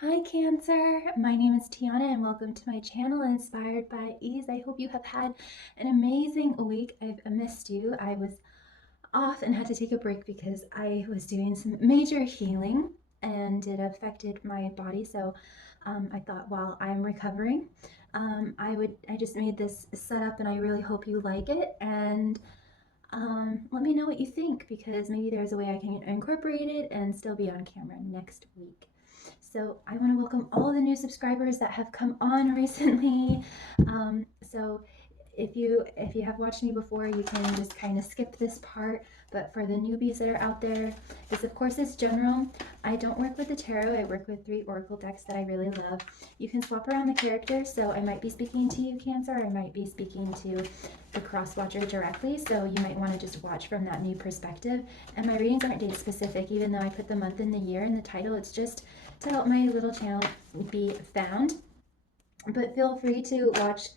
Hi Cancer, my name is Tiana and welcome to my channel Inspired by Ease. I hope you have had an amazing week. I've missed you. I was off and had to take a break because I was doing some major healing and it affected my body. So I thought while I'm recovering, I just made this setup and I really hope you like it. And let me know what you think because maybe there's a way I can incorporate it and still be on camera next week. So I want to welcome all the new subscribers that have come on recently. So if you have watched me before, you can just kind of skip this part. But for the newbies that are out there, this of course is general. I don't work with the tarot. I work with 3 oracle decks that I really love. You can swap around the characters. So I might be speaking to you, Cancer. I might be speaking to the cross watcher directly. So you might want to just watch from that new perspective. And my readings aren't date specific, even though I put the month and the year in the title. It's just to help my little channel be found. But feel free to watch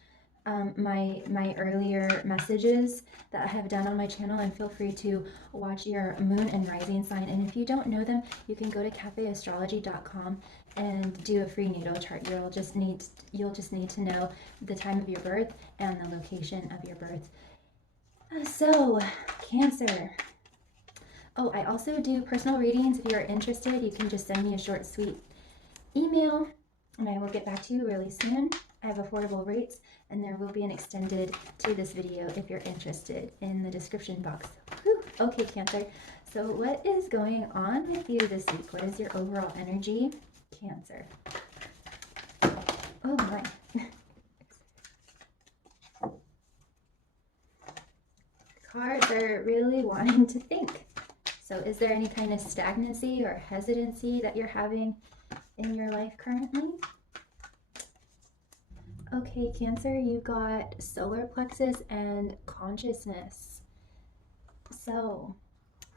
my earlier messages that I have done on my channel, and feel free to watch your moon and rising sign. And if you don't know them, you can go to cafeastrology.com and do a free natal chart. You'll just need to know the time of your birth and the location of your birth. So, Cancer. Oh, I also do personal readings. If you're interested, you can just send me a short, sweet email and I will get back to you really soon. I have affordable rates and there will be an extended to this video if you're interested in the description box. Whew. Okay, Cancer. So what is going on with you this week? What is your overall energy? Cancer. Oh my. Cards are really wanting to think. So is there any kind of stagnancy or hesitancy that you're having in your life currently? Okay, Cancer, you got solar plexus and consciousness. So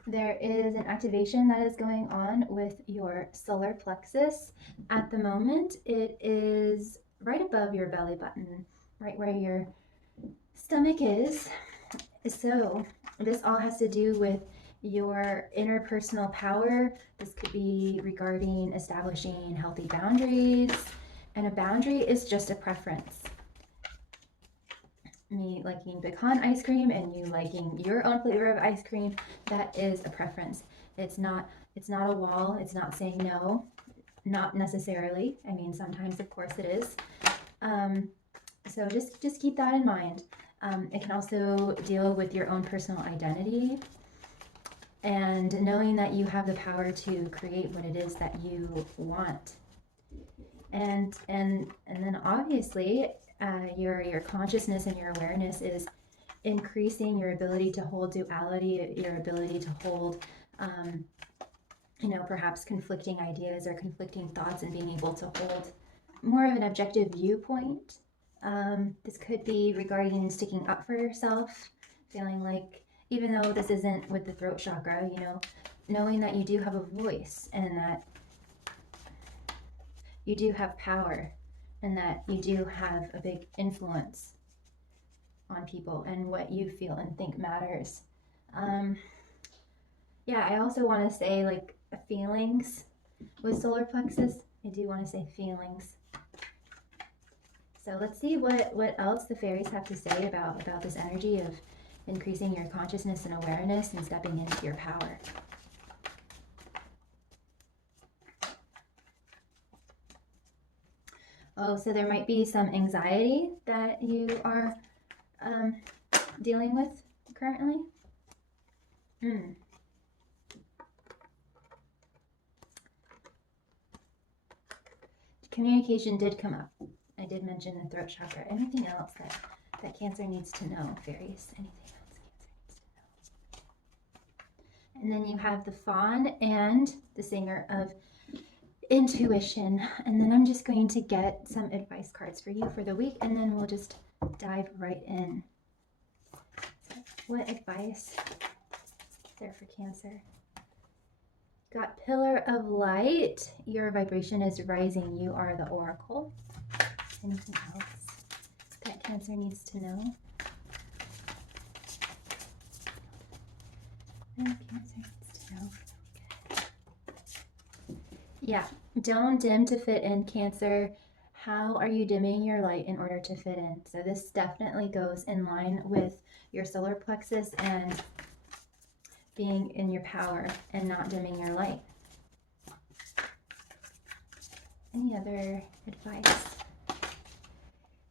there is an activation that is going on with your solar plexus. At the moment, it is right above your belly button, right where your stomach is. So this all has to do with your interpersonal power. This could be regarding establishing healthy boundaries, and a boundary is just a preference. Me liking pecan ice cream and you liking your own flavor of ice cream, that is a preference. It's not a wall. It's not saying no, not necessarily. I mean, sometimes of course it is. So just keep that in mind. It can also deal with your own personal identity and knowing that you have the power to create what it is that you want. And then obviously your consciousness and your awareness is increasing your ability to hold duality, your ability to hold perhaps conflicting ideas or conflicting thoughts, and being able to hold more of an objective viewpoint. This could be regarding sticking up for yourself, feeling like, even though this isn't with the throat chakra, knowing that you do have a voice and that you do have power and that you do have a big influence on people and what you feel and think matters. Yeah, I also want to say, like, feelings with solar plexus. I do want to say feelings. So let's see what else the fairies have to say about this energy of increasing your consciousness and awareness and stepping into your power. Oh, so there might be some anxiety that you are dealing with currently. Communication did come up. I did mention the throat chakra. Anything else that Cancer needs to know, fairies? Anything else Cancer needs to know? And then you have the fawn and the singer of intuition. And then I'm just going to get some advice cards for you for the week, and then we'll just dive right in. So what advice is there for Cancer? Got pillar of light. Your vibration is rising. You are the oracle. Anything else that Cancer needs to know? And Cancer needs to know. Yeah, don't dim to fit in, Cancer. How are you dimming your light in order to fit in? So this definitely goes in line with your solar plexus and being in your power and not dimming your light. Any other advice?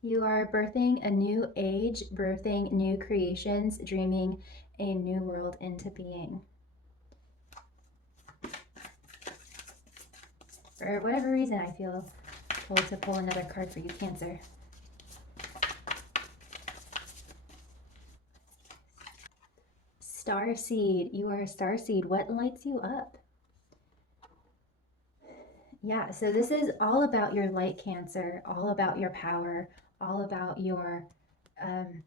You are birthing a new age, birthing new creations, dreaming a new world into being. For whatever reason, I feel pulled to pull another card for you, Cancer. Star seed. You are a star seed. What lights you up? Yeah, so this is all about your light, Cancer, all about your power, all about um,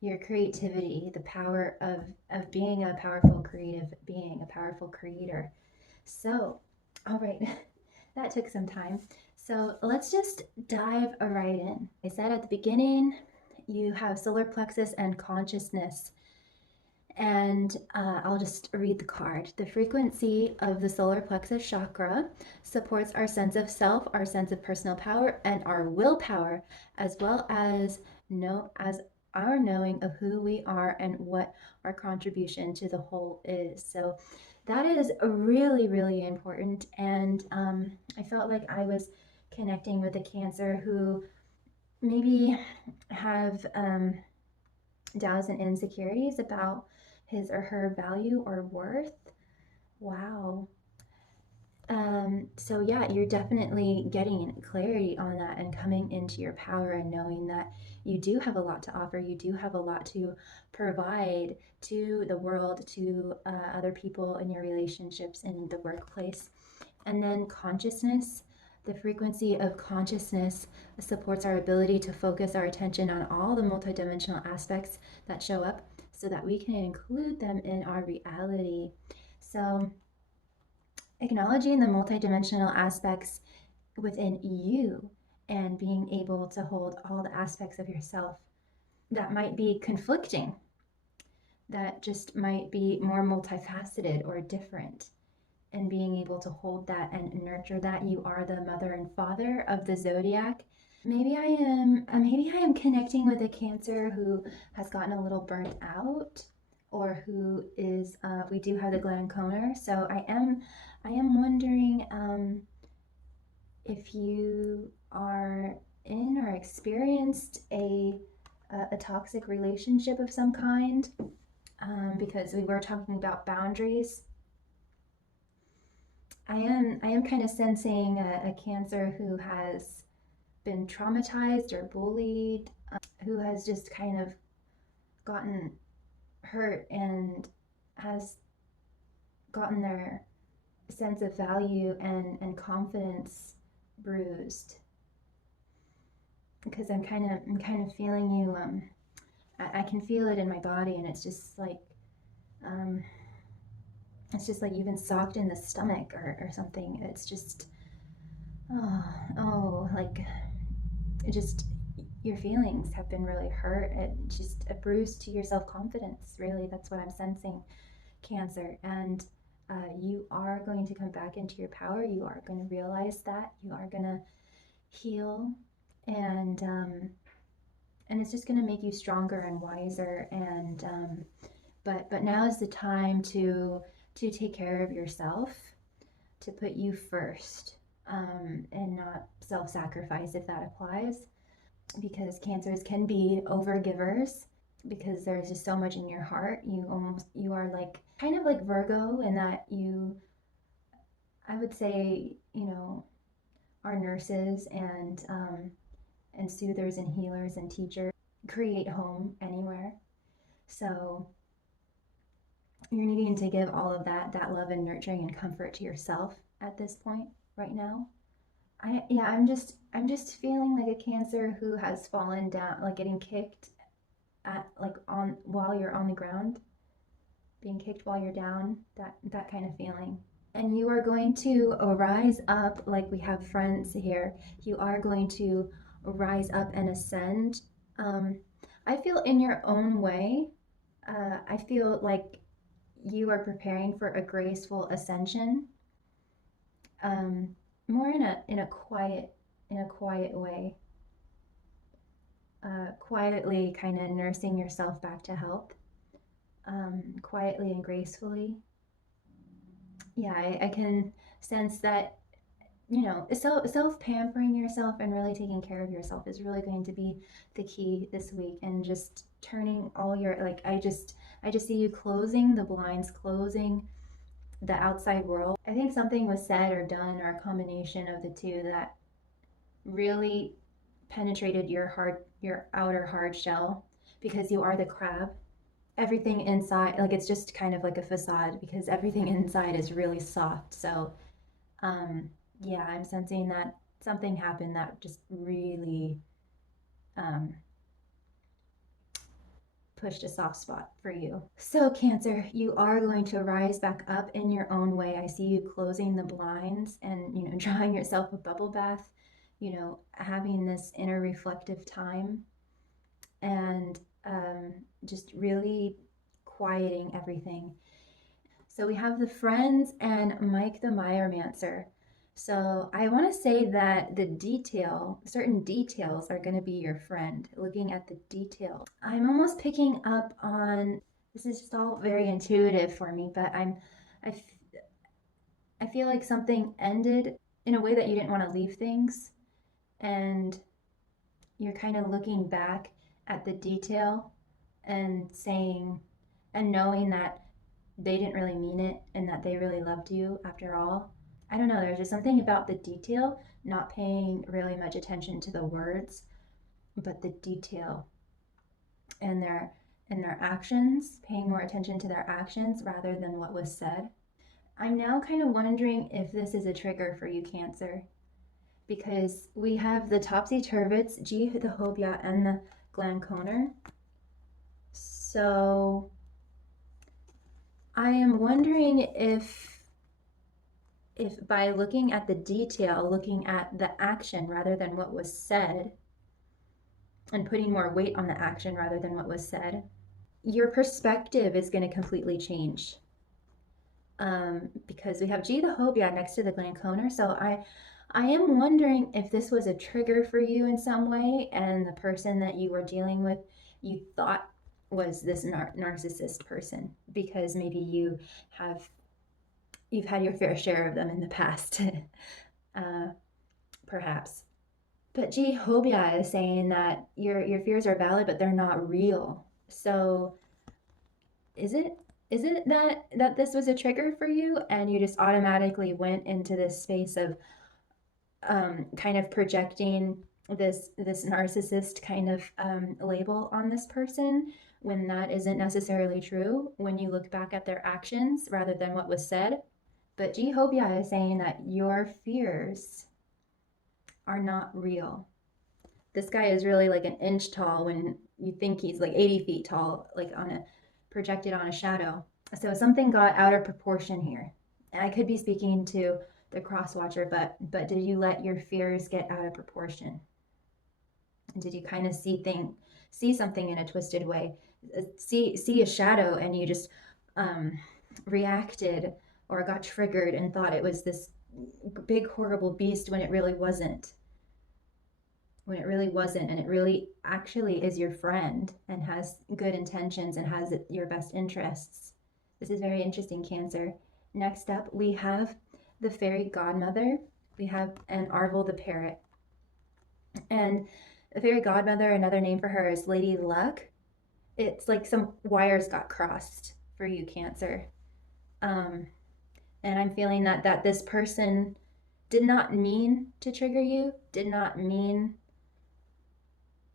your creativity, the power of being a powerful creative being, a powerful creator. So, all right, that took some time. So let's just dive right in. I said at the beginning, you have solar plexus and consciousness. And I'll just read the card. The frequency of the solar plexus chakra supports our sense of self, our sense of personal power, and our willpower, as well as our knowing of who we are and what our contribution to the whole is. So that is really, really important. And I felt like I was connecting with a Cancer who maybe have doubts and insecurities about his or her value or worth. Wow. So yeah, you're definitely getting clarity on that and coming into your power and knowing that you do have a lot to offer. You do have a lot to provide to the world, to other people in your relationships in the workplace. And then consciousness, the frequency of consciousness supports our ability to focus our attention on all the multidimensional aspects that show up so that we can include them in our reality. So, acknowledging the multidimensional aspects within you and being able to hold all the aspects of yourself that might be conflicting, that just might be more multifaceted or different, and being able to hold that and nurture that. You are the mother and father of the zodiac. Maybe I am connecting with a Cancer who has gotten a little burnt out, or who is we do have the Glanconer. So I am wondering if you are in or experienced a toxic relationship of some kind, because we were talking about boundaries. I am kind of sensing a Cancer who has been traumatized or bullied, who has just kind of gotten hurt and has gotten their sense of value and confidence bruised. Because I'm kind of feeling you. I can feel it in my body, and um, it's just like you've been socked in the stomach or something. It's just like it just your feelings have been really hurt. It just a bruise to your self confidence. Really, that's what I'm sensing, Cancer. And you are going to come back into your power. You are going to realize that you are going to heal, and it's just going to make you stronger and wiser. And but now is the time to take care of yourself, to put you first, and not self-sacrifice if that applies, because Cancers can be overgivers because there's just so much in your heart. You are like kind of like Virgo in that you, I would say, are nurses and soothers and healers and teachers create home anywhere. So you're needing to give all of that love and nurturing and comfort to yourself at this point right now. I'm just feeling like a Cancer who has fallen down, like getting kicked at like on while you're on the ground, being kicked while you're down, that kind of feeling. And you are going to rise up, like we have friends here. You are going to rise up and ascend. Um, I feel in your own way. I feel like you are preparing for a graceful ascension. more in a quiet way, quietly kind of nursing yourself back to health, quietly and gracefully. Yeah, I can sense that, you know, self pampering yourself and really taking care of yourself is really going to be the key this week, and just turning all your, like, I just see you closing the blinds, closing the outside world. I think something was said or done, or a combination of the two, that really penetrated your outer hard shell, because you are the crab. Everything inside, like, it's just kind of like a facade, because everything inside is really soft. So um yeah, I'm sensing that something happened that just really um pushed a soft spot for you. So, Cancer, you are going to rise back up in your own way. I see you closing the blinds and, you know, drawing yourself a bubble bath, you know, having this inner reflective time, and just really quieting everything. So we have the Friends and Mike the Meyermancer. So I want to say that certain details are going to be your friend. Looking at the details, I'm almost picking up on, this is just all very intuitive for me, but I, I feel like something ended in a way that you didn't want to leave things, and you're kind of looking back at the detail and saying, and knowing that they didn't really mean it and that they really loved you after all. I don't know, there's just something about the detail, not paying really much attention to the words, but the detail, and their actions, paying more attention to their actions rather than what was said. I'm now kind of wondering if this is a trigger for you, Cancer, because we have the topsy turvets, G the Hobia, and the Glanconer. So I am wondering if by looking at the detail, looking at the action rather than what was said, and putting more weight on the action rather than what was said, your perspective is going to completely change. Because we have G the Hobia next to the Glanconer. So I am wondering if this was a trigger for you in some way, and the person that you were dealing with, you thought was this narcissist person, because maybe you've had your fair share of them in the past, uh, perhaps. But G Hobia is saying that your fears are valid, but they're not real. So is it that this was a trigger for you, and you just automatically went into this space of kind of projecting this narcissist kind of label on this person, when that isn't necessarily true when you look back at their actions rather than what was said? But G Hobia is saying that your fears are not real. This guy is really like an inch tall when you think he's like 80 feet tall, like on a projected on a shadow. So something got out of proportion here. And I could be speaking to the cross watcher, but did you let your fears get out of proportion? Did you kind of see something in a twisted way? See a shadow, and you just reacted or got triggered and thought it was this big horrible beast, when it really wasn't, and it really actually is your friend and has good intentions and has your best interests. This is very interesting, Cancer. Next up, we have the fairy godmother. We have an Arvel the parrot. And the fairy godmother, another name for her is Lady Luck. It's like some wires got crossed for you, Cancer. And I'm feeling that this person did not mean to trigger you, did not mean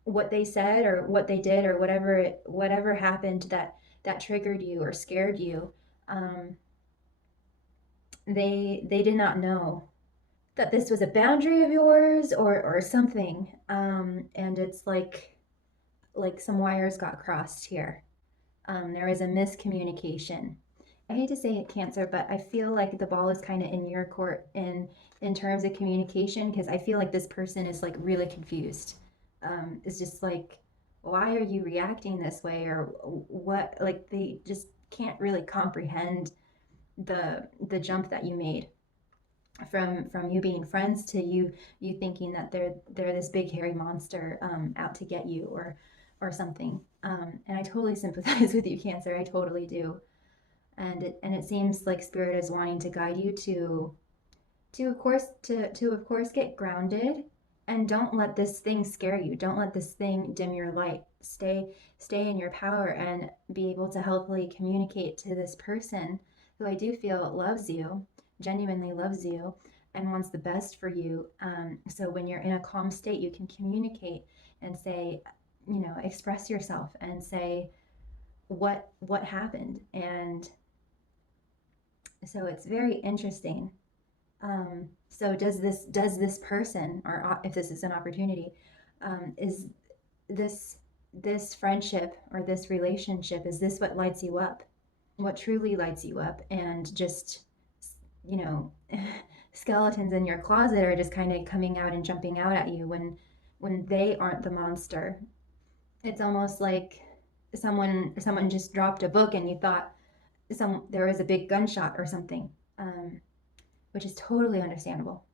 what they said or what they did, or whatever happened that triggered you or scared you. They did not know that this was a boundary of yours, or something. And it's like some wires got crossed here. There was a miscommunication. I hate to say it, Cancer, but I feel like the ball is kind of in your court in terms of communication, because I feel like this person is like really confused. It's just like, why are you reacting this way, or what? Like, they just can't really comprehend the jump that you made. from you being friends to you thinking that they're this big hairy monster out to get you or something. And I totally sympathize with you, Cancer. I totally do. And it seems like Spirit is wanting to guide you to of course get grounded, and don't let this thing scare you. Don't let this thing dim your light. Stay in your power and be able to healthily communicate to this person who I do feel loves you, genuinely loves you, and wants the best for you. So when you're in a calm state, you can communicate and say, express yourself and say what happened. And so it's very interesting. So does this person, or if this is an opportunity, is this friendship or this relationship, is this what lights you up? What truly lights you up? And just, you know, skeletons in your closet are just kind of coming out and jumping out at you when they aren't the monster. It's almost like someone just dropped a book and you thought there was a big gunshot or something. Which is totally understandable.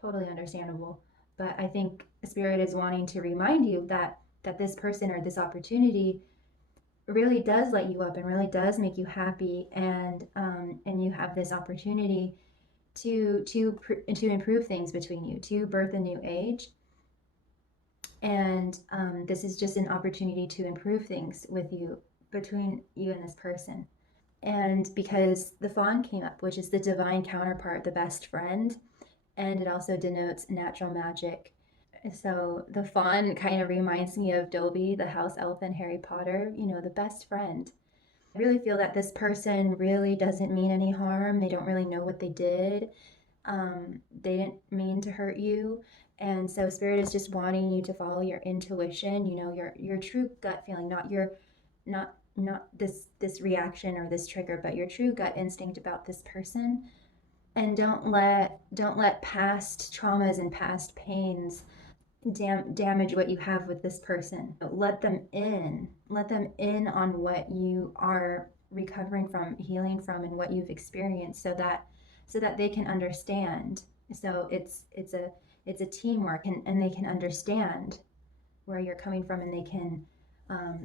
Totally understandable. But I think Spirit is wanting to remind you that this person or this opportunity really does light you up and really does make you happy, and you have this opportunity to improve things between you, to birth a new age. And this is just an opportunity to improve things with you, between you and this person. And because the fawn came up, which is the divine counterpart, the best friend, and it also denotes natural magic. So the fawn kind of reminds me of Dobby, the house elf in Harry Potter, the best friend. I really feel that this person really doesn't mean any harm. They don't really know what they did. They didn't mean to hurt you. And so Spirit is just wanting you to follow your intuition, your true gut feeling, not this reaction or this trigger, but your true gut instinct about this person. And don't let past traumas and past pains damage what you have with this person. Let them in on what you are recovering from, healing from, and what you've experienced, so that they can understand. So it's a teamwork, and they can understand where you're coming from, and they can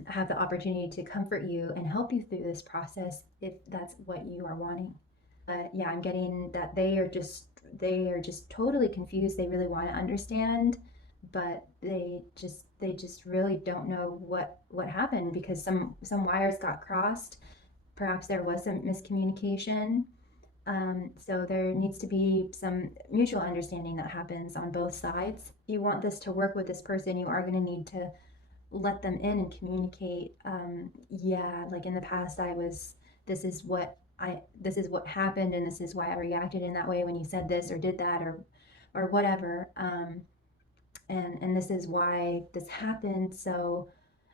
have the opportunity to comfort you and help you through this process if that's what you are wanting. But yeah, I'm getting that they are just totally confused. They really want to understand, but they just really don't know what happened, because some wires got crossed. Perhaps there was some miscommunication. So there needs to be some mutual understanding that happens on both sides. You want this to work with this person, you are going to need to let them in and communicate. Yeah, like in the past, this is what happened, and this is why I reacted in that way when you said this or did that, or whatever. And this is why this happened. So,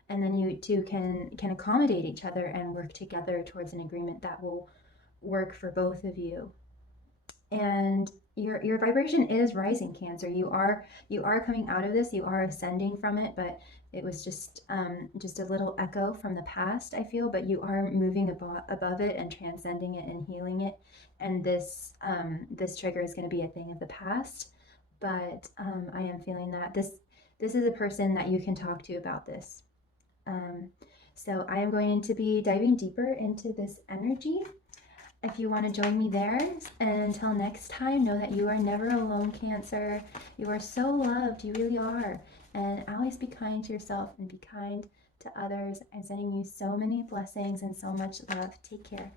and then you two can accommodate each other and work together towards an agreement that will work for both of you. And your vibration is rising, Cancer. You are coming out of this. You are ascending from it, but it was just a little echo from the past, I feel. But you are moving above it and transcending it and healing it. And this trigger is going to be a thing of the past. But I am feeling that this is a person that you can talk to about this. So I am going to be diving deeper into this energy. If you want to join me there, and until next time, know that you are never alone, Cancer. You are so loved, you really are. And always be kind to yourself and be kind to others. I'm sending you so many blessings and so much love. Take care.